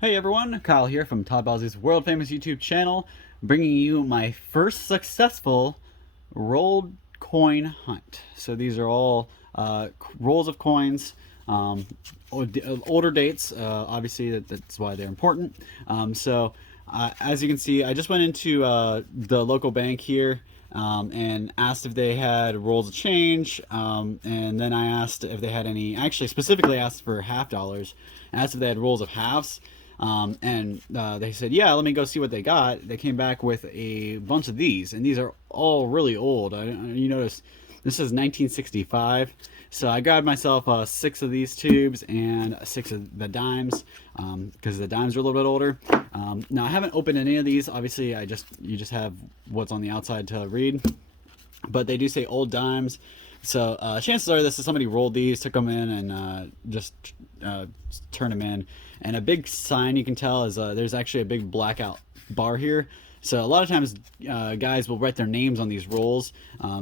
Hey everyone, Kyle here from Todd Bowsley's world famous YouTube channel, bringing you my first successful rolled coin hunt. So these are all rolls of coins, older dates. Obviously, that's why they're important. As you can see, I just went into the local bank here and asked if they had rolls of change, and then I asked if they had any. Actually, specifically asked for $50. Asked if they had rolls of halves. They said, yeah, let me go see what they got. They came back with a bunch of these, and these are all really old. You notice this is 1965. So I grabbed myself 6 of these tubes and 6 of the dimes because the dimes are a little bit older. Now I haven't opened any of these. Obviously, you just have what's on the outside to read, but they do say old dimes. So chances are this is somebody rolled these, took them in, and just turned them in. And a big sign you can tell is there's actually a big blackout bar here. So a lot of times guys will write their names on these rolls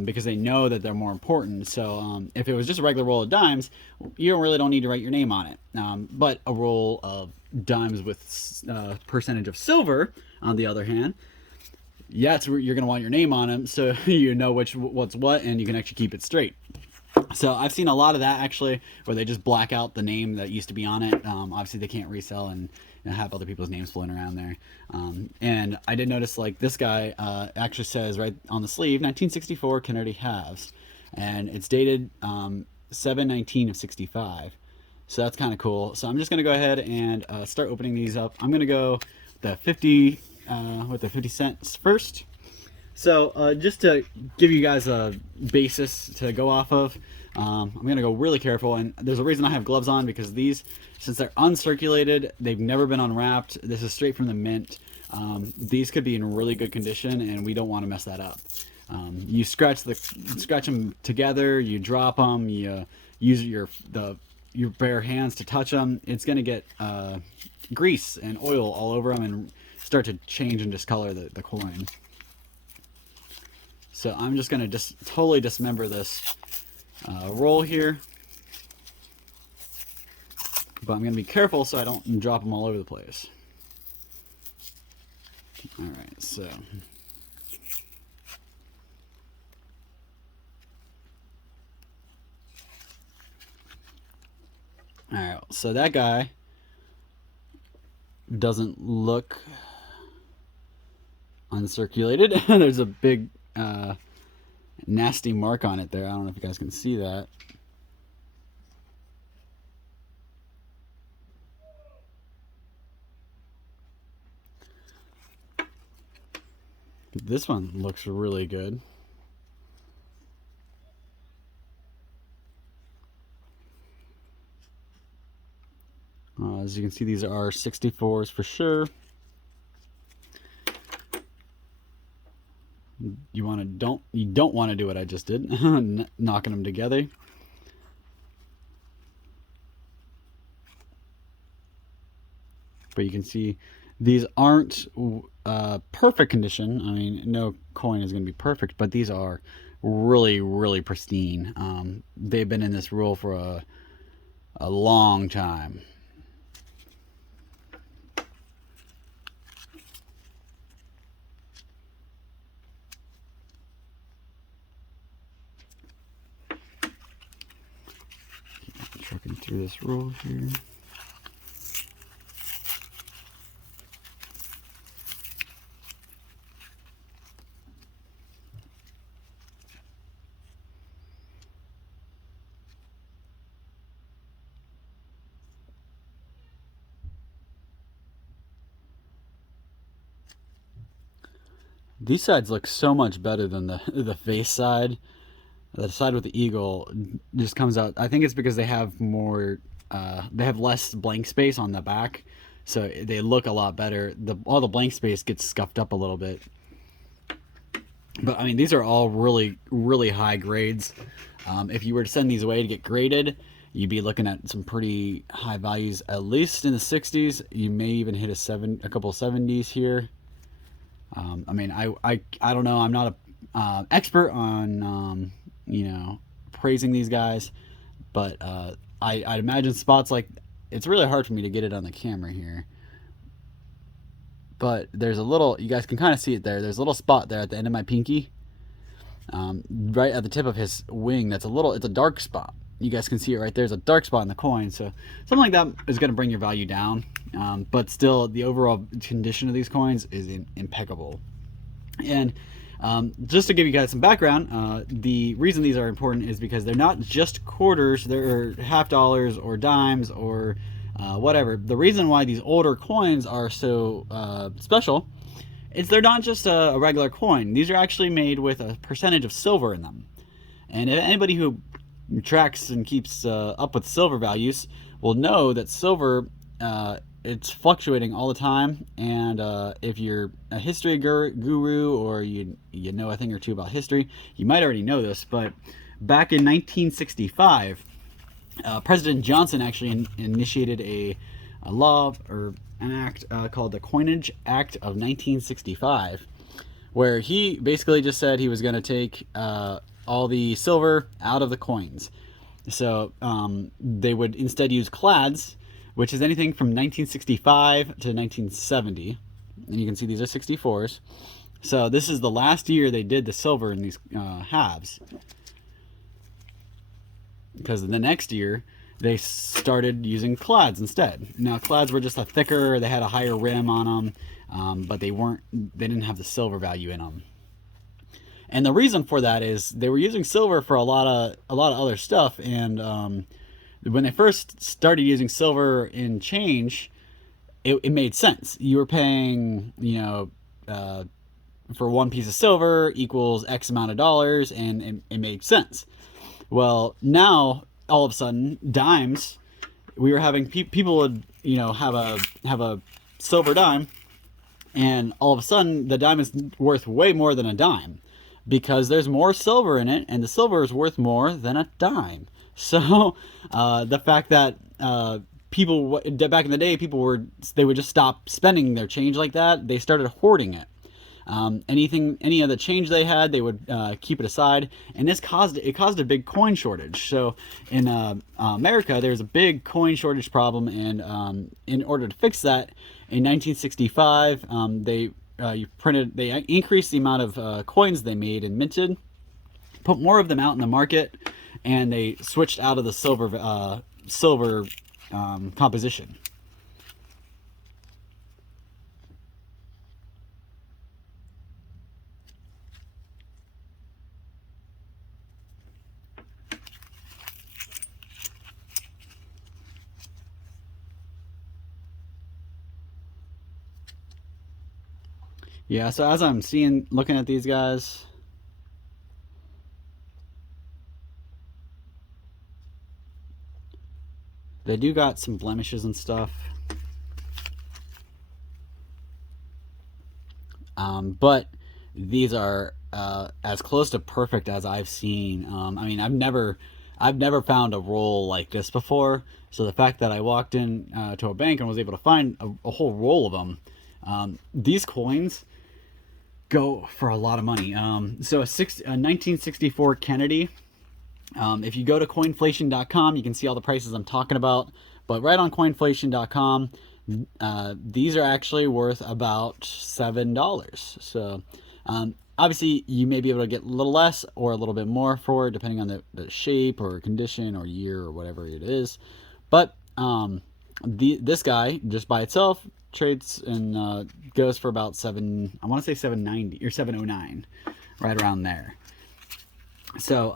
because they know that they're more important. So if it was just a regular roll of dimes, you don't need to write your name on it. But a roll of dimes with percentage of silver, on the other hand, yeah, you're going to want your name on them so you know what's what, and you can actually keep it straight. So I've seen a lot of that actually, where they just black out the name that used to be on it. Obviously, they can't resell and have other people's names floating around there. And I did notice, like, this guy actually says right on the sleeve, 1964 Kennedy halves, and it's dated 7/19 of 65. So that's kind of cool. So I'm just gonna go ahead and start opening these up. I'm gonna go the 50 with the 50 cents first. So just to give you guys a basis to go off of, I'm going to go really careful. And there's a reason I have gloves on, because these, since they're uncirculated, they've never been unwrapped. This is straight from the mint. These could be in really good condition, and we don't want to mess that up. You scratch them together, you drop them, you use your bare hands to touch them. It's going to get grease and oil all over them and start to change and discolor the coin. So I'm just going to totally dismember this roll here. But I'm going to be careful so I don't drop them all over the place. Alright, so. Alright, so that guy doesn't look uncirculated. There's a big nasty mark on it there. I don't know if you guys can see that. This one looks really good. As you can see, these are 64s for sure. You don't want to do what I just did, knocking them together. But you can see these aren't perfect condition. I mean, no coin is going to be perfect, but these are really, really pristine. They've been in this roll for a long time. Trucking through this roll here. These sides look so much better than the face side. The side with the eagle just comes out. I think it's because they have more, they have less blank space on the back, so they look a lot better. All the blank space gets scuffed up a little bit. But I mean, these are all really, really high grades. If you were to send these away to get graded, you'd be looking at some pretty high values, at least in the 60s. You may even hit a couple 70s here. I mean, I don't know. I'm not a expert on praising these guys, but I'd imagine spots like, it's really hard for me to get it on the camera here, but there's a little, you guys can kind of see it there. There's a little spot there at the end of my pinky, right at the tip of his wing. It's a dark spot. You guys can see it right there. There's a dark spot in the coin. So something like that is going to bring your value down. But still, the overall condition of these coins is impeccable. And just to give you guys some background, the reason these are important is because they're not just quarters, they're half dollars or dimes or whatever. The reason why these older coins are so special is they're not just a regular coin. These are actually made with a percentage of silver in them. And anybody who tracks and keeps up with silver values will know that silver, it's fluctuating all the time. And if you're a history guru or you know a thing or two about history, you might already know this, but back in 1965, President Johnson actually initiated a law or an act called the Coinage Act of 1965, where he basically just said he was going to take all the silver out of the coins. So they would instead use clads, which is anything from 1965 to 1970. And you can see these are 64s. So this is the last year they did the silver in these halves. Because the next year, they started using clads instead. Now, clads were just thicker, they had a higher rim on them, but they didn't have the silver value in them. And the reason for that is they were using silver for a lot of other stuff. And when they first started using silver in change, it made sense. You were paying, for one piece of silver equals X amount of dollars, and it made sense. Well, now all of a sudden, dimes, we were having people would have a silver dime, and all of a sudden the dime is worth way more than a dime because there's more silver in it, and the silver is worth more than a dime. So the fact that people back in the day, they would just stop spending their change like that. They started hoarding it. Any of the change they had, they would keep it aside, and this caused a big coin shortage. So in America, there's a big coin shortage problem, and in order to fix that, in 1965, they increased the amount of coins they made and minted, put more of them out in the market, and they switched out of the silver composition. Yeah, so as I'm looking at these guys, they do got some blemishes and stuff. But these are as close to perfect as I've seen. I mean, I've never found a roll like this before. So the fact that I walked in to a bank and was able to find a whole roll of them, these coins go for a lot of money. So a 1964 Kennedy, if you go to coinflation.com, you can see all the prices I'm talking about. But right on coinflation.com, these are actually worth about $7. So obviously you may be able to get a little less or a little bit more for it, depending on the shape or condition or year or whatever it is. But this guy just by itself trades and goes for about I want to say 790 or 709, right around there. So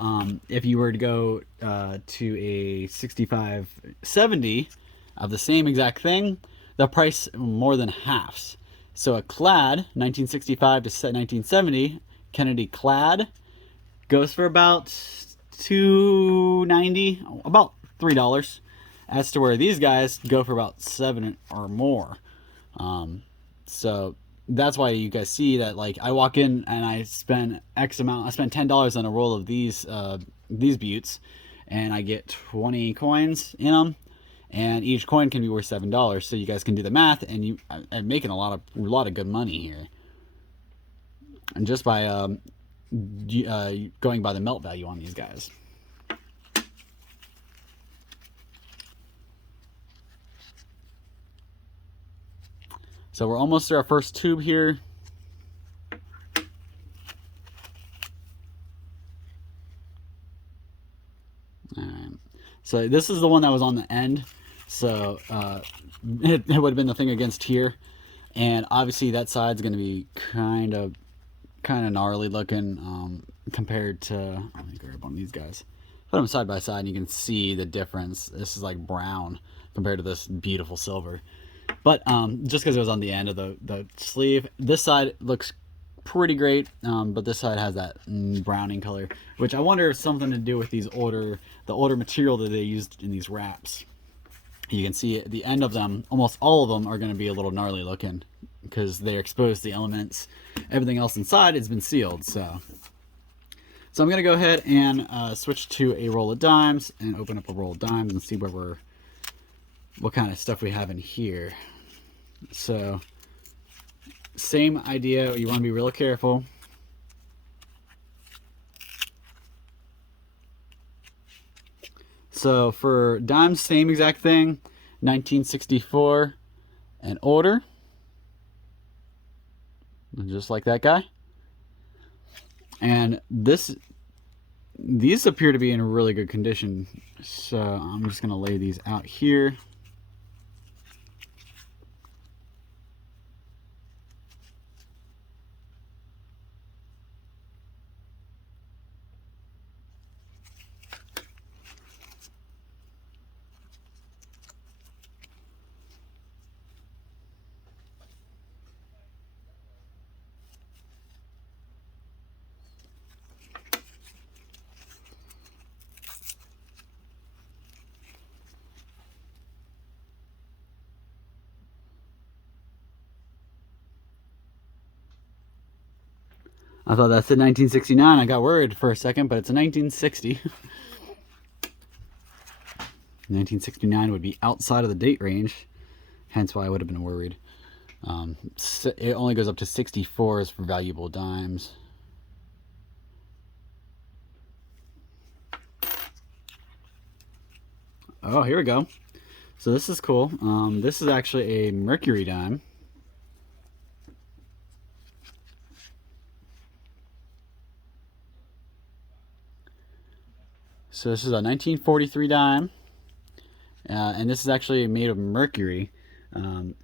if you were to go to a 6570 of the same exact thing, the price more than halves. So a clad 1965 to 1970 Kennedy clad goes for about $2.90, about $3. As to where these guys go for about $7 or more. So that's why you guys see that, like, I walk in and I spend X amount. I spend $10 on a roll of these buttes, and I get 20 coins in them, and each coin can be worth $7. So you guys can do the math, and I'm making a lot of good money here, and just by going by the melt value on these guys. So we're almost through our first tube here. Alright. So this is the one that was on the end. So it would have been the thing against here. And obviously that side's going to be kind of gnarly looking compared to, let me grab one of these guys. Put them side by side and you can see the difference. This is like brown compared to this beautiful silver. But just because it was on the end of the sleeve, this side looks pretty great, but this side has that browning color, which I wonder if something to do with the older material that they used in these wraps. You can see at the end of them, almost all of them are going to be a little gnarly looking because they're exposed to the elements. Everything else inside has been sealed. So I'm going to go ahead and switch to a roll of dimes and open up a roll of dimes and see what kind of stuff we have in here. So same idea, you want to be real careful. So for dimes, same exact thing, 1964 and older, just like that guy. And these appear to be in really good condition, so I'm just going to lay these out here. I thought that said 1969. I got worried for a second, but it's a 1960. 1969 would be outside of the date range, hence why I would have been worried. It only goes up to 64s for valuable dimes. Oh, here we go. So this is cool. This is actually a Mercury Dime. So this is a 1943 dime, and this is actually made of mercury.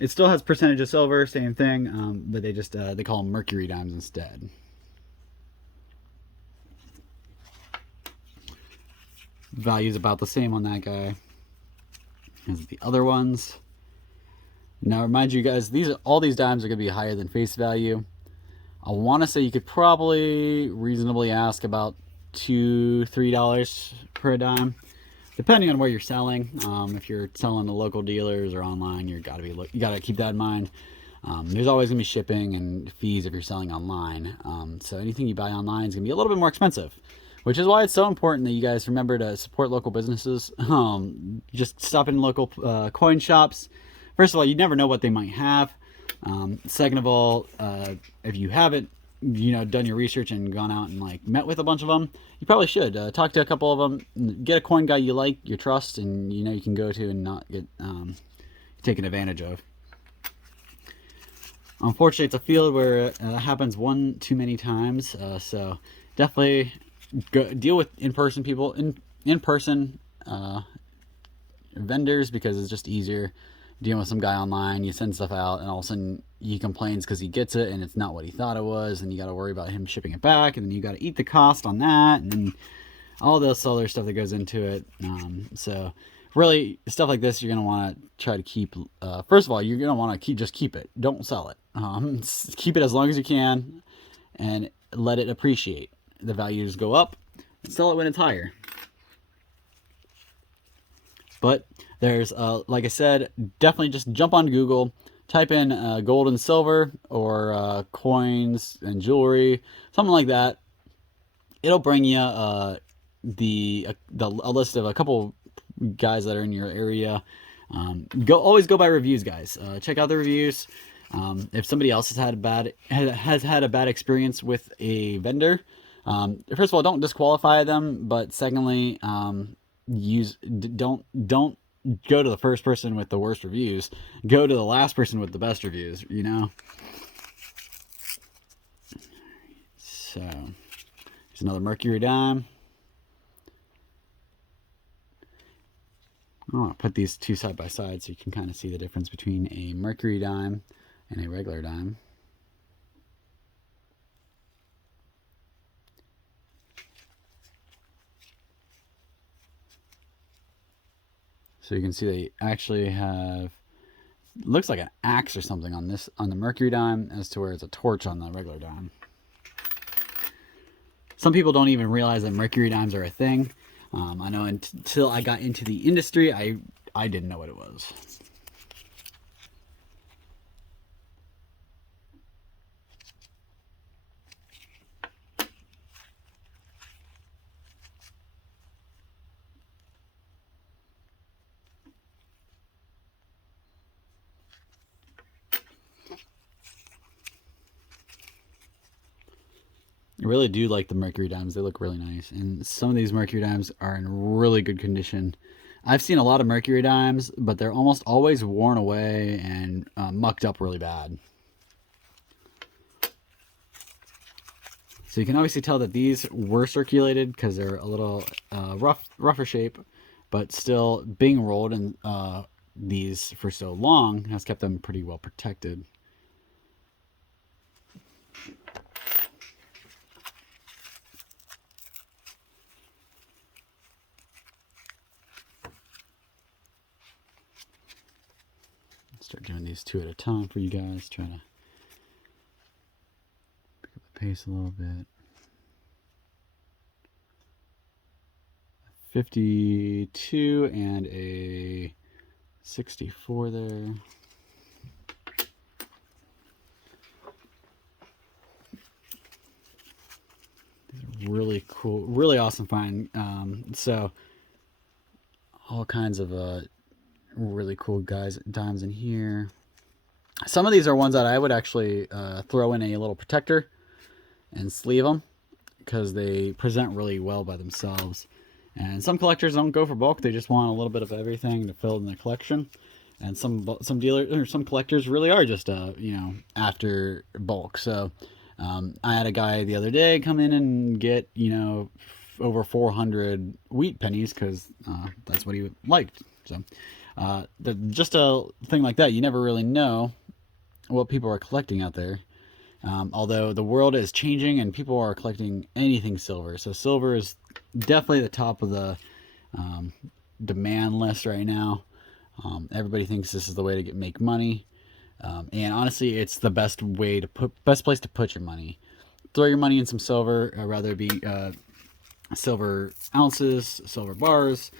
It still has percentage of silver, same thing, but they call them Mercury dimes instead. Value's about the same on that guy as the other ones. Now, remind you guys, all these dimes are going to be higher than face value. I want to say you could probably reasonably ask about $2-3 per dime, depending on where you're selling. If you're selling to local dealers or online, you gotta keep that in mind. There's always gonna be shipping and fees if you're selling online. So anything you buy online is gonna be a little bit more expensive, which is why it's so important that you guys remember to support local businesses. Just stop in local coin shops. First of all, you never know what they might have. Second of all, if you haven't done your research and gone out and met with a bunch of them, you probably should talk to a couple of them, get a coin guy you like, you trust, and you can go to and not get taken advantage of. Unfortunately, it's a field where it happens one too many times, so definitely deal with in-person people, in-person vendors, because it's just easier dealing with some guy online. You send stuff out and all of a sudden he complains because he gets it and it's not what he thought it was, and you got to worry about him shipping it back, and then you got to eat the cost on that, and then all this other stuff that goes into it. So really, stuff like this you're going to want to try to keep. First of all, you're going to want to just keep it. Don't sell it. Keep it as long as you can and let it appreciate. The values go up and sell it when it's higher. But there's, like I said, definitely just jump on Google, type in gold and silver, or coins and jewelry, something like that. It'll bring you a list of a couple guys that are in your area. Always go by reviews, guys. Check out the reviews. If somebody else has had a bad experience with a vendor, first of all, don't disqualify them. But secondly, don't go to the first person with the worst reviews. Go to the last person with the best reviews, you know? So, here's another Mercury Dime. I want to put these two side by side so you can kind of see the difference between a Mercury Dime and a regular dime. So you can see they actually have, looks like an axe or something on this, on the Mercury Dime, as to where it's a torch on the regular dime. Some people don't even realize that Mercury Dimes are a thing. I know until I got into the industry, I didn't know what it was. I really do like the Mercury Dimes. They look really nice. And some of these Mercury Dimes are in really good condition. I've seen a lot of Mercury Dimes, but they're almost always worn away and mucked up really bad. So you can obviously tell that these were circulated because they're a little rougher shape, but still being rolled in these for so long has kept them pretty well protected. Start doing these two at a time for you guys, trying to pick up the pace a little bit. 52 and a 64 there. These are really cool, really awesome find. So all kinds of really cool dimes in here. Some of these are ones that I would actually throw in a little protector and sleeve them because they present really well by themselves. And some collectors don't go for bulk; they just want a little bit of everything to fill in the collection. And some dealers or some collectors really are just after bulk. So I had a guy the other day come in and get over 400 wheat pennies because that's what he liked. So just a thing like that, you never really know what people are collecting out there. Although the world is changing and people are collecting anything silver. So silver is definitely the top of the demand list right now. Everybody thinks this is the way to make money. And honestly, it's the best place to put your money. Throw your money in some silver, rather it be silver ounces, silver bars,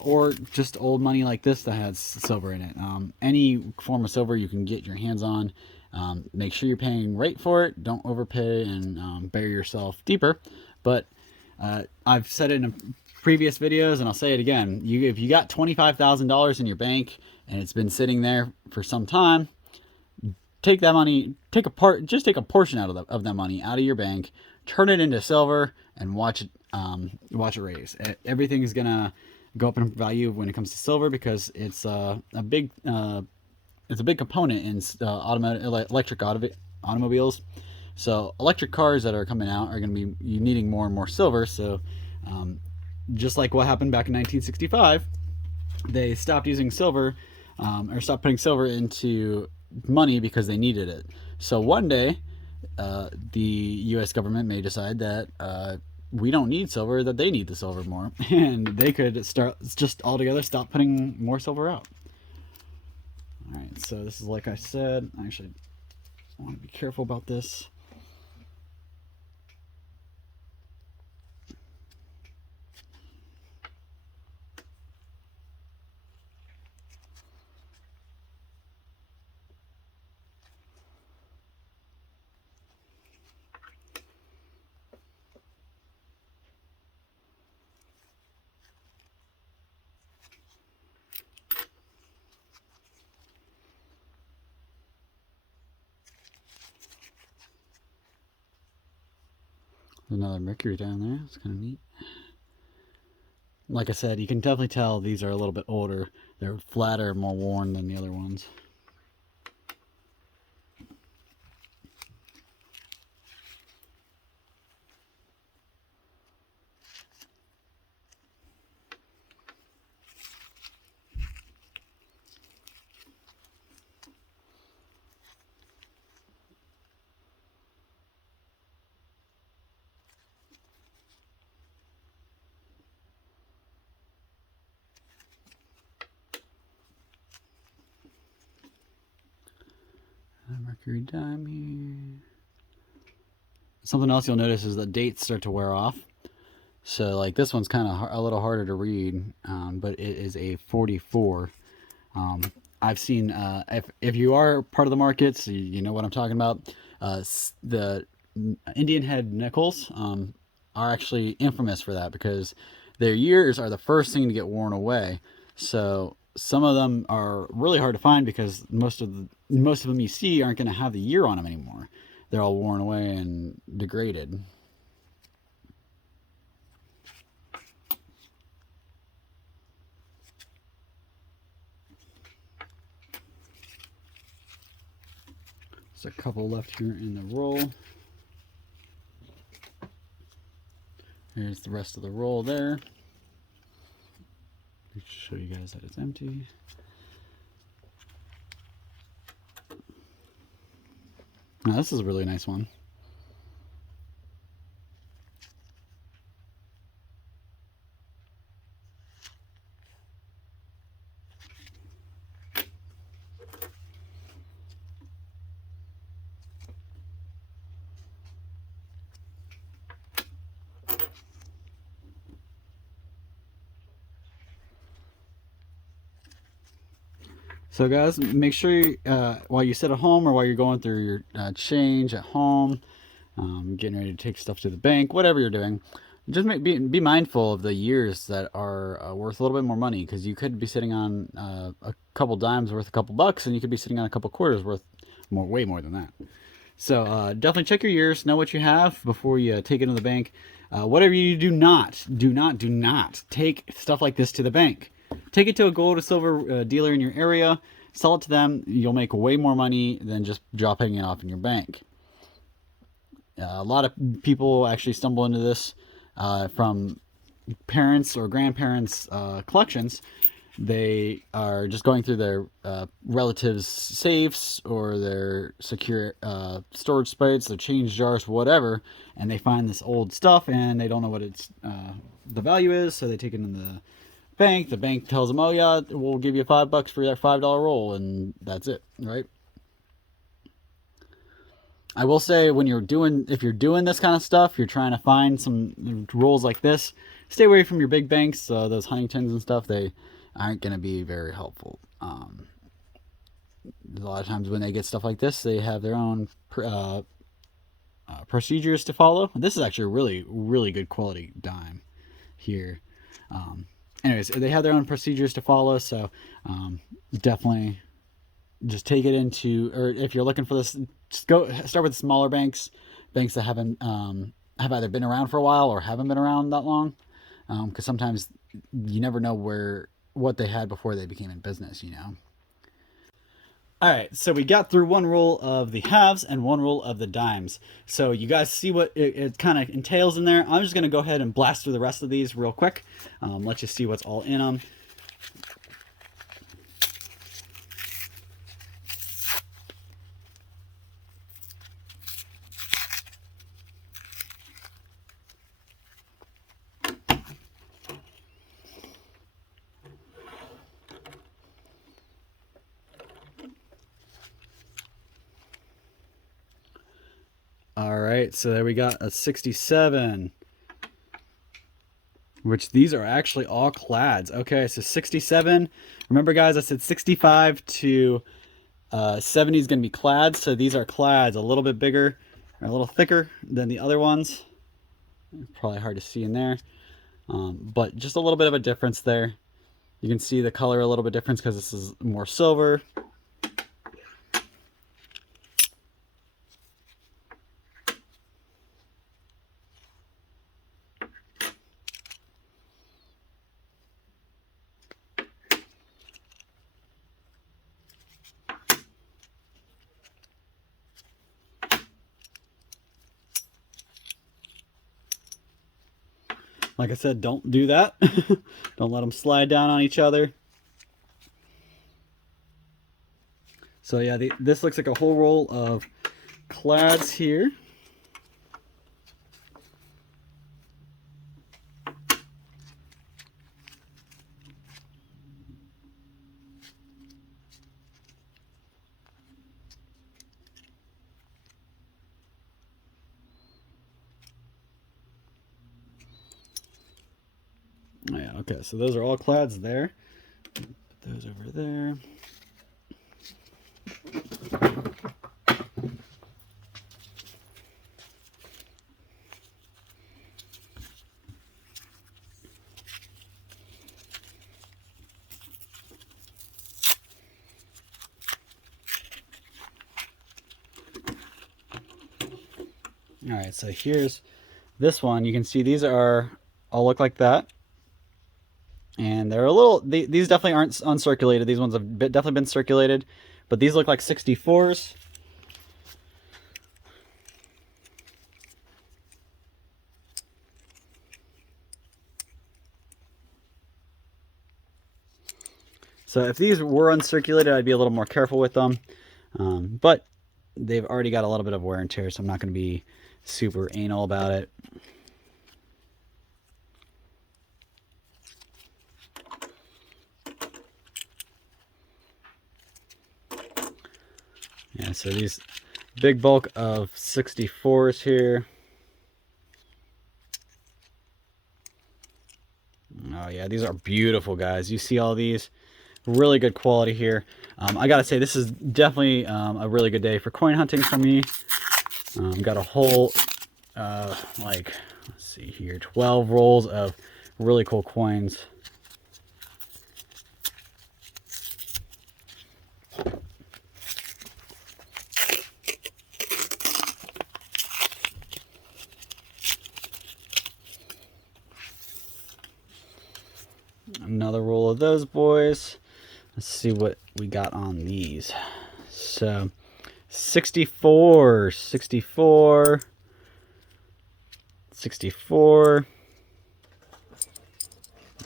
or just old money like this that has silver in it. Any form of silver you can get your hands on. Make sure you're paying right for it. Don't overpay and bury yourself deeper. But I've said it in previous videos, and I'll say it again. If you got $25,000 in your bank and it's been sitting there for some time, take that money, take a portion out of that money out of your bank, turn it into silver, and watch it raise. Everything is gonna go up in value when it comes to silver because it's a big component in electric automobiles. So electric cars that are coming out are going to be needing more and more silver. So just like what happened back in 1965, they stopped using silver or stopped putting silver into money because they needed it. So one day, the U.S. government may decide that we don't need silver, that they need the silver more, and they could just altogether stop putting more silver out. All right, so this is like I said. I actually want to be careful about this. Another Mercury down there. It's kind of neat. like I said, you can definitely tell these are a little bit older. They're flatter, more worn than the other ones. Mercury Dime here. Something else you'll notice is the dates start to wear off. So like this one's kind of a little harder to read, but it is a 44. I've seen, if you are part of the markets, you know what I'm talking about. The Indian head nickels are actually infamous for that because their years are the first thing to get worn away. So some of them are really hard to find because most of them you see aren't going to have the year on them anymore. They're all worn away and degraded. There's a couple left here in the roll. Here's the rest of the roll there. Let's show you guys that it's empty. Now this is a really nice one. So guys, make sure you, while you sit at home or while you're going through your change at home, getting ready to take stuff to the bank, whatever you're doing, just be mindful of the years that are worth a little bit more money, because you could be sitting on a couple dimes worth a couple bucks, and you could be sitting on a couple quarters worth way more than that. So definitely check your years, know what you have before you take it to the bank. Whatever you do not take stuff like this to the bank. Take it to a gold or silver dealer in your area, sell it to them. You'll make way more money than just dropping it off in your bank. A lot of people actually stumble into this from parents or grandparents' collections. They are just going through their relatives' safes or their secure storage space, their change jars, whatever, and they find this old stuff and they don't know what its the value is, so they take it in the bank. The bank tells them, "Oh yeah, we'll give you $5 for that $5 roll," and that's it, right? I will say, if you're doing this kind of stuff, you're trying to find some rolls like this, stay away from your big banks. Those Huntingtons and stuff, they aren't going to be very helpful. A lot of times when they get stuff like this, they have their own procedures to follow. This is actually a really, really good quality dime here. Anyways, they have their own procedures to follow, so definitely just take it into, or if you're looking for this, just start with the smaller banks that haven't have either been around for a while or haven't been around that long, because sometimes you never know what they had before they became in business, you know. All right, so we got through one roll of the halves and one roll of the dimes. So you guys see what it kind of entails in there. I'm just going to go ahead and blast through the rest of these real quick. Let you see what's all in them. All right, so there we got a 67, which these are actually all clads. Okay, so 67. Remember, guys, I said 65 to 70 is going to be clads. So these are clads, a little bit bigger, or a little thicker than the other ones. Probably hard to see in there, but just a little bit of a difference there. You can see the color a little bit different because this is more silver. Like I said, don't do that. Don't let them slide down on each other. So yeah, this looks like a whole roll of clads here. Oh yeah, okay, so those are all clads there. Put those over there. All right, so here's this one. You can see these are all look like that. And they're a little, these definitely aren't uncirculated. These ones have definitely been circulated, but these look like 64s. So if these were uncirculated, I'd be a little more careful with them. But they've already got a little bit of wear and tear, so I'm not going to be super anal about it. Yeah, so these big bulk of 64s here. Oh yeah, these are beautiful, guys. You see all these? Really good quality here. I gotta say, this is definitely a really good day for coin hunting for me. Got a whole, like, let's see here, 12 rolls of really cool coins. Another roll of those boys. Let's see what we got on these. So 64, 64, 64.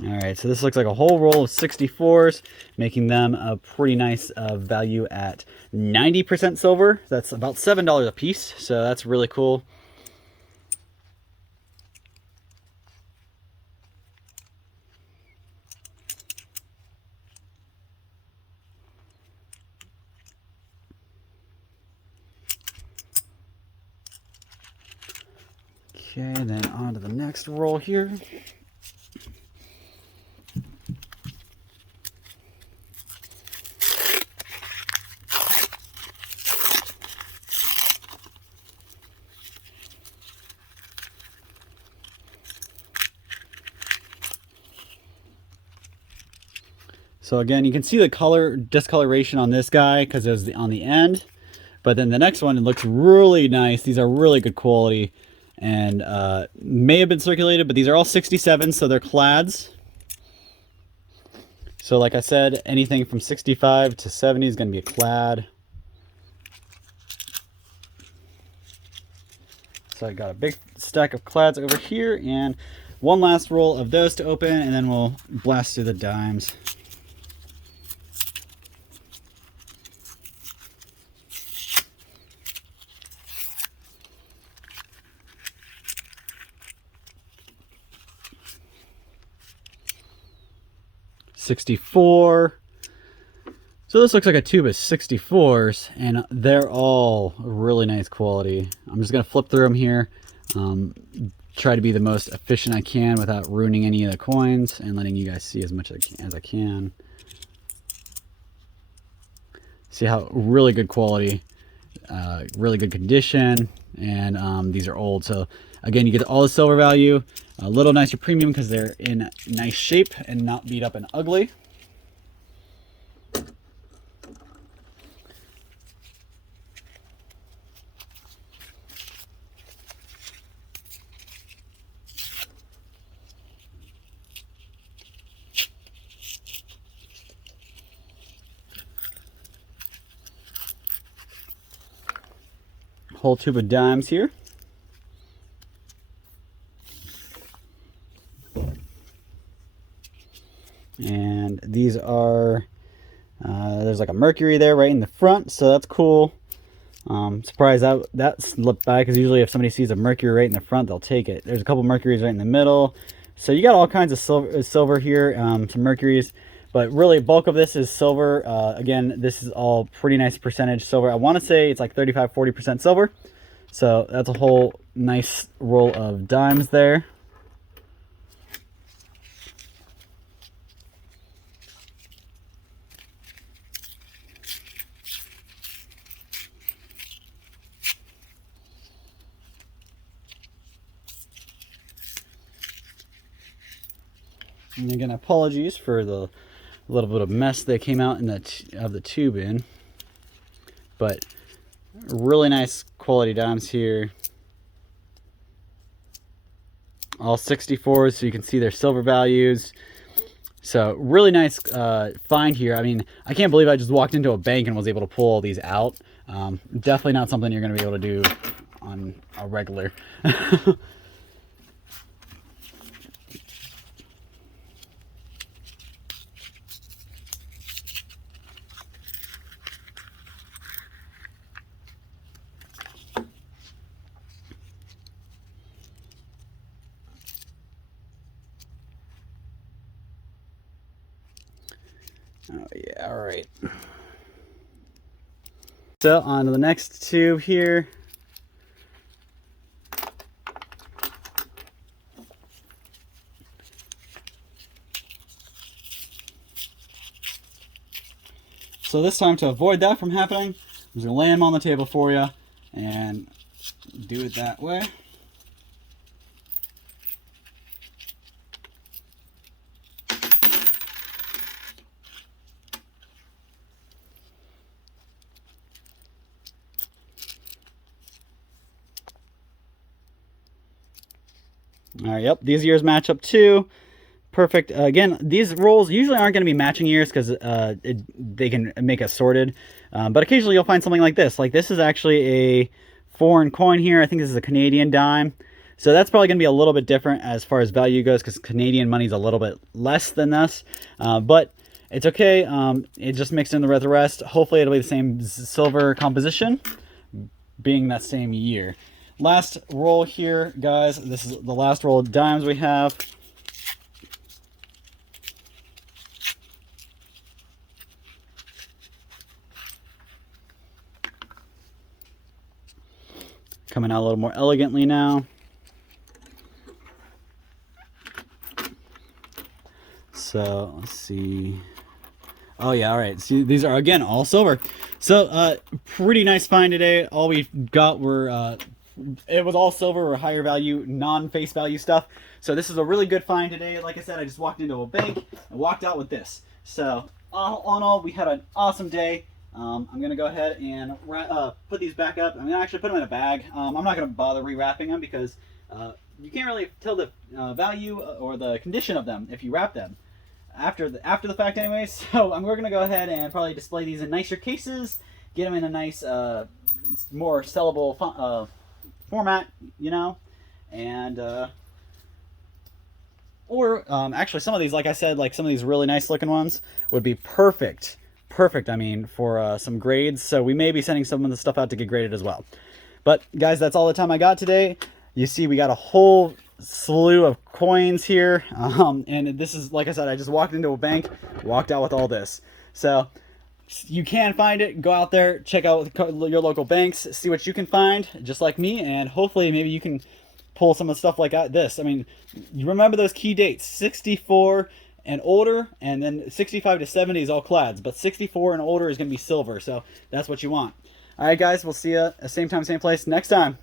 All right, so this looks like a whole roll of 64s, making them a pretty nice value at 90% silver. That's about $7 a piece, so that's really cool. Okay, then on to the next roll here. So again, you can see the color discoloration on this guy because it was on the end. But then the next one, it looks really nice. These are really good quality and may have been circulated, but these are all 67, so they're clads. So like I said, anything from 65 to 70 is going to be a clad. So I got a big stack of clads over here and one last roll of those to open, and then we'll blast through the dimes. $64. So this looks like a tube of 64s, and they're all really nice quality. I'm just gonna flip through them here, try to be the most efficient I can without ruining any of the coins and letting you guys see as much as I can. See how really good quality, really good condition, and these are old. So again, you get all the silver value, a little nicer premium because they're in nice shape and not beat up and ugly. Whole tube of dimes here. there's like a Mercury there right in the front, so that's cool. Surprised that slipped by, because usually if somebody sees a Mercury right in the front, they'll take it. There's a couple Mercuries right in the middle. So you got all kinds of silver here, some Mercuries, but really bulk of this is silver. Again, this is all pretty nice percentage silver. I want to say it's like 35-40% silver. So that's a whole nice roll of dimes there. And again, apologies for the little bit of mess that came out in the tube in, but really nice quality dimes here. All 64s, so you can see their silver values. So really nice find here. I mean, I can't believe I just walked into a bank and was able to pull all these out. Definitely not something you're going to be able to do on a regular. Oh yeah, all right. So on to the next tube here. So this time, to avoid that from happening, I'm just gonna lay them on the table for you and do it that way. All right, yep, these years match up too. Perfect. Again, these rolls usually aren't going to be matching years because they can make it sorted. But occasionally you'll find something like this. Like this is actually a foreign coin here. I think this is a Canadian dime. So that's probably going to be a little bit different as far as value goes, because Canadian money is a little bit less than this. But it's okay. It just mixed in with the rest. Hopefully it'll be the same silver composition, being that same year. Last roll here, guys. This is the last roll of dimes we have. Coming out a little more elegantly now. So let's see. Oh yeah, all right. See, these are again all silver. So pretty nice find today. All we got were it was all silver or higher value, non-face value stuff. So this is a really good find today. Like I said, I just walked into a bank and walked out with this. So all in all, we had an awesome day. I'm going to go ahead and put these back up. I'm going to actually put them in a bag. I'm not going to bother rewrapping them because you can't really tell the value or the condition of them if you wrap them after the fact anyway. So we're going to go ahead and probably display these in nicer cases, get them in a nice, more sellable format, you know, and actually some of these, like I said, like some of these really nice looking ones would be perfect, I mean, for some grades. So we may be sending some of the stuff out to get graded as well. But guys, that's all the time I got today. You see, we got a whole slew of coins here, and this is, like I said, I just walked into a bank, walked out with all this. So you can find it. Go out there, check out your local banks, see what you can find, just like me, and hopefully maybe you can pull some of the stuff like this. I mean, you remember those key dates: 64 and older, and then 65 to 70 is all clads, but 64 and older is going to be silver. So that's what you want. All right, guys, we'll see you at same time, same place next time.